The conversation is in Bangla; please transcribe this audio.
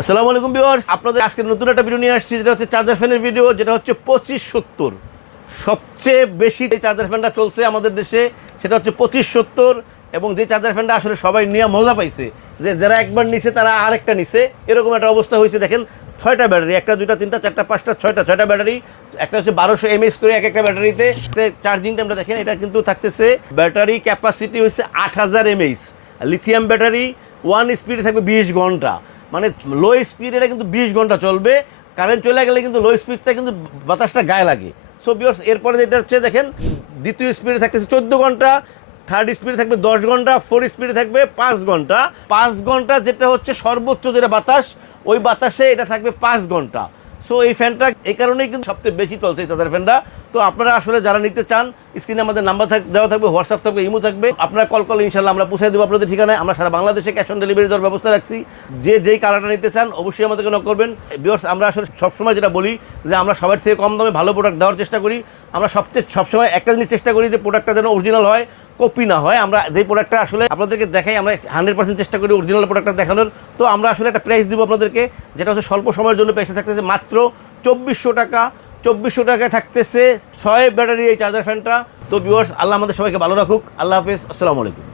আসসালামু আলাইকুম ভিউয়ার্স, আপনাদের আজকে নতুন একটা ভিডিও নিয়ে আসছি, যেটা হচ্ছে চার্জার ফ্যানের ভিডিও, যেটা হচ্ছে 2570। সবচেয়ে বেশি যে চার্জার ফ্যানটা চলছে আমাদের দেশে সেটা হচ্ছে 2570। এবং যে চার্জার ফ্যানটা আসলে সবাই নিয়ে মজা পাইছে, যে যারা একবার নিছে তারা আরেকটা নিছে, এরকম একটা অবস্থা হয়েছে। দেখেন 6টা ব্যাটারি, 1টা 2টা 3টা 4টা 5টা 6টা ব্যাটারি, একটা হচ্ছে 1200 mAh করে এক একটা ব্যাটারিতে। চার্জিং টাইমটা দেখেন, এটা কিন্তু থাকতেছে ব্যাটারি ক্যাপাসিটি হচ্ছে 8000 mAh। লিথিয়াম ব্যাটারি, ওয়ান স্পিডে থাকবে 20 ঘন্টা, মানে লো স্পিড এটা কিন্তু 20 ঘন্টা চলবে। কারেন্ট চলে গেলে কিন্তু লো স্পিডটা কিন্তু বাতাসটা গায়ে লাগে। সো ভিউয়ার্স, এরপরে যেটা হচ্ছে দেখেন, দ্বিতীয় স্পিডে থাকতেছে 14 ঘন্টা, থার্ড স্পিডে থাকবে 10 ঘন্টা, ফোর্থ স্পিডে থাকবে 5 ঘন্টা। 5 ঘন্টা যেটা হচ্ছে সর্বোচ্চ যেটা বাতাস, ওই বাতাসে এটা থাকবে 5 ঘন্টা। সো এই ফ্যানটা এই কারণেই কিন্তু সবচেয়ে বেশি চলছে এই চার্জার ফ্যানটা। তো আপনারা আসলে যারা নিতে চান, স্ক্রিনে আমাদের নাম্বার দেওয়া থাকবে, হোয়াটসঅ্যাপ থাকবে, ইমো থাকবে, আপনারা কল করলে ইনশাল্লাহ আমরা পৌঁছে দেবো আপনাদের ঠিকানায়। আমরা সারা বাংলাদেশে ক্যাশ অন ডেলিভারি দেওয়ার ব্যবস্থা রাখছি। যে যেই কালারটা নিতে চান অবশ্যই আমাদেরকে নক করবেন। ভিউয়ার্স, আমরা আসলে সবসময় যেটা বলি যে আমরা সবার থেকে কম দামে ভালো প্রোডাক্ট দেওয়ার চেষ্টা করি। আমরা সবসময় একটা জিনিস চেষ্টা করি যে প্রোডাক্টটা যেন অরিজিনাল হয়, কপি না হয়। আমরা যে প্রোডাক্টটা আসলে আপনাদেরকে দেখাই, আমরা 100% চেষ্টা করি অরিজিনাল প্রোডাক্টটা দেখানোর। তো আমরা আসলে একটা প্রাইস দিব আপনাদেরকে, যেটা হচ্ছে স্বল্প সময়ের জন্য প্রাইসে থাকতেছে মাত্র 2400 টাকা। 2400 টাকায় থাকতেছে 6 ব্যাটারি এই চার্জার ফ্যানটা। তো ভিউয়ার্স, আল্লাহ আমাদের সবাইকে ভালো রাখুক। আল্লাহ হাফেজ, আসসালামু আলাইকুম।